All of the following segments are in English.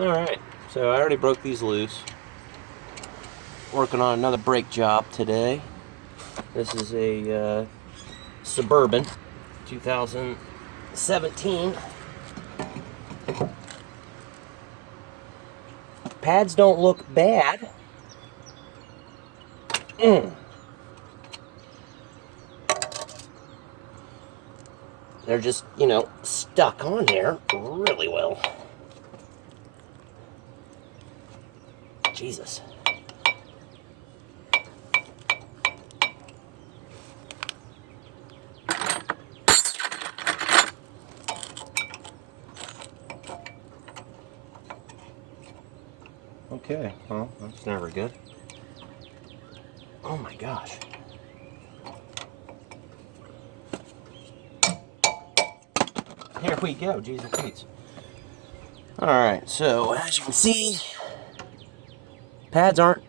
Alright, so I already broke these loose. Working on another brake job today. This is a Suburban 2017. Pads don't look bad. They're just, stuck on there really well. Jesus. Okay, well, that's never good. Oh my gosh. Here we go, Jesus Pete's. Alright, so as you can see, pads aren't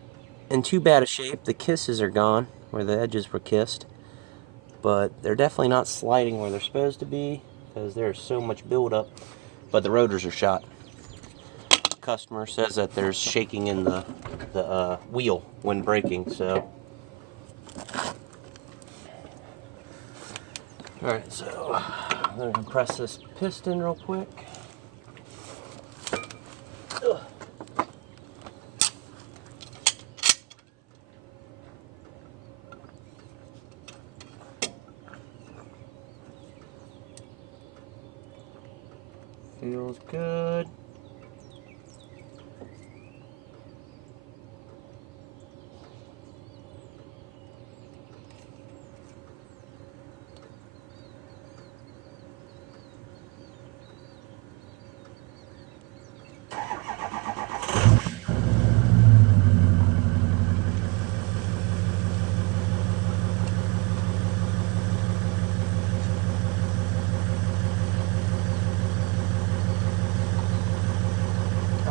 in too bad a shape. The kisses are gone where the edges were kissed, but they're definitely not sliding where they're supposed to be because there's so much buildup. But the rotors are shot. The customer says that there's shaking in the wheel when braking, so. Alright, so I'm going to compress this piston real quick. Ugh. Feels good.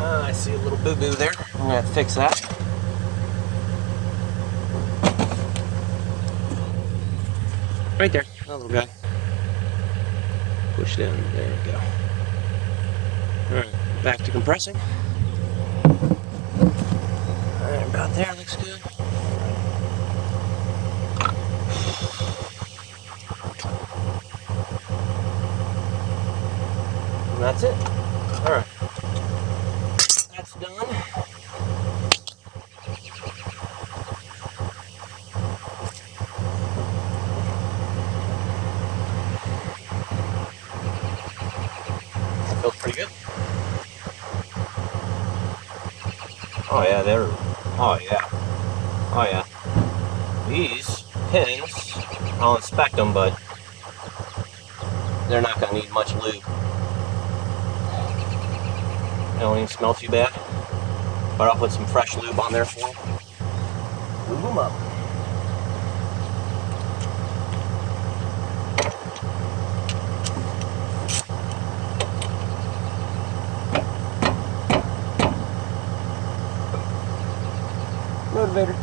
I see a little boo-boo there. I'm going to have to fix that. Right there, that little guy. Push down, there we go. Alright, back to compressing. Alright, about there, looks good. And that's it. Alright. That's done. Feels pretty good. Oh yeah, oh yeah. These pins, I'll inspect them, but they're not going to need much lube. They don't even smell too bad, but I'll put some fresh lube on there for them. Lube them up. Motivator.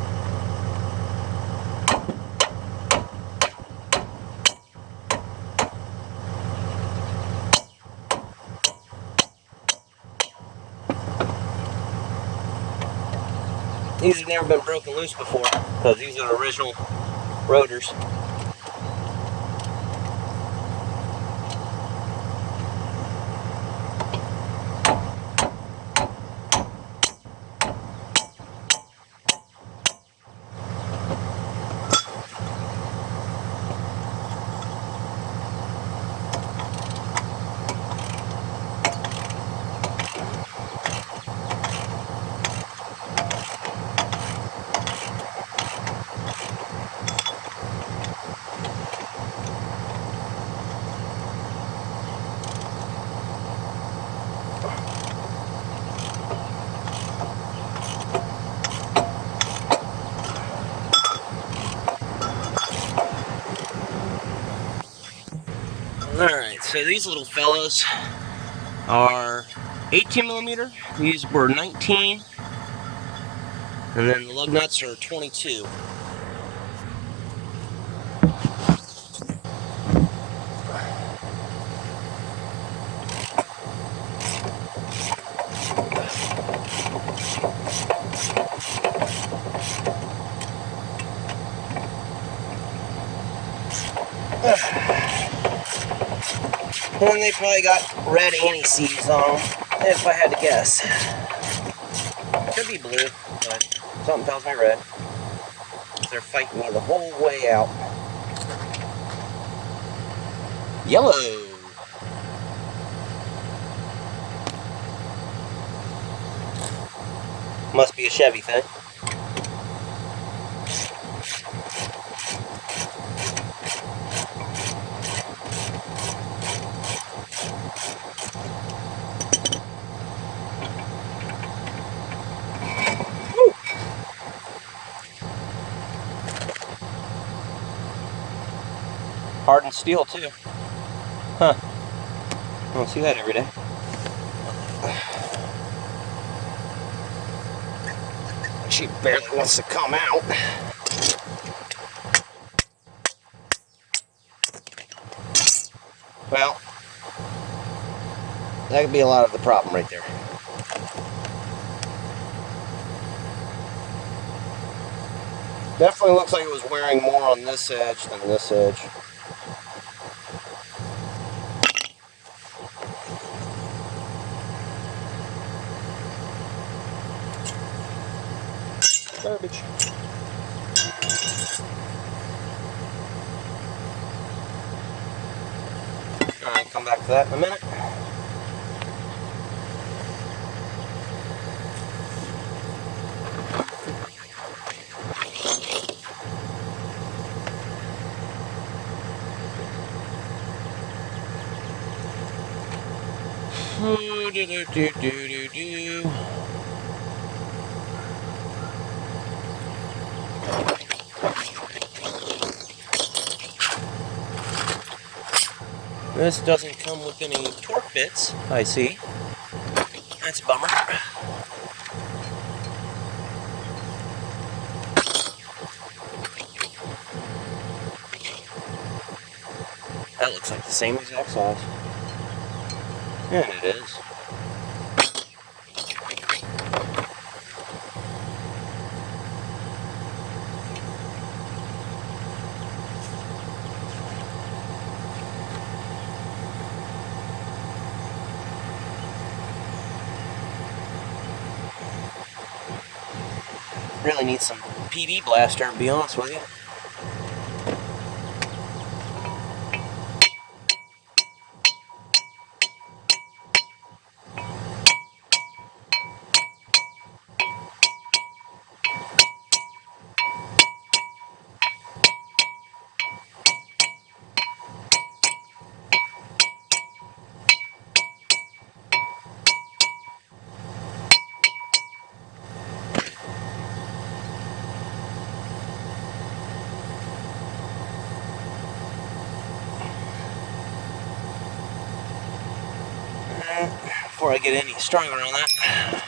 These have never been broken loose before because these are the original rotors. Alright, so these little fellows are 18 millimeter. These were 19. And then the lug nuts are 22. And they probably got red anti-seize on them, if I had to guess. Could be blue, but something tells me red. They're fighting me the whole way out. Yellow. Must be a Chevy thing. Woo. Hardened steel too. Huh. I don't see that every day. She barely wants to come out. Well, that could be a lot of the problem right there. Definitely looks like it was wearing more on this edge than this edge. Garbage. Alright, come back to that in a minute. This doesn't come with any torque bits, I see. That's a bummer. That looks like the same exact size. And it is. Really need some PB blaster, to be honest with you. Before I get any stronger on that,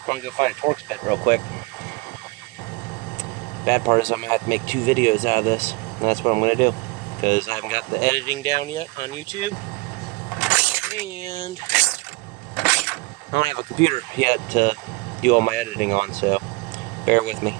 I'm gonna go find a Torx bit real quick. Bad part is I'm gonna have to make 2 videos out of this, and that's what I'm gonna do, because I haven't got the editing down yet on YouTube, and I don't have a computer yet to do all my editing on, so bear with me.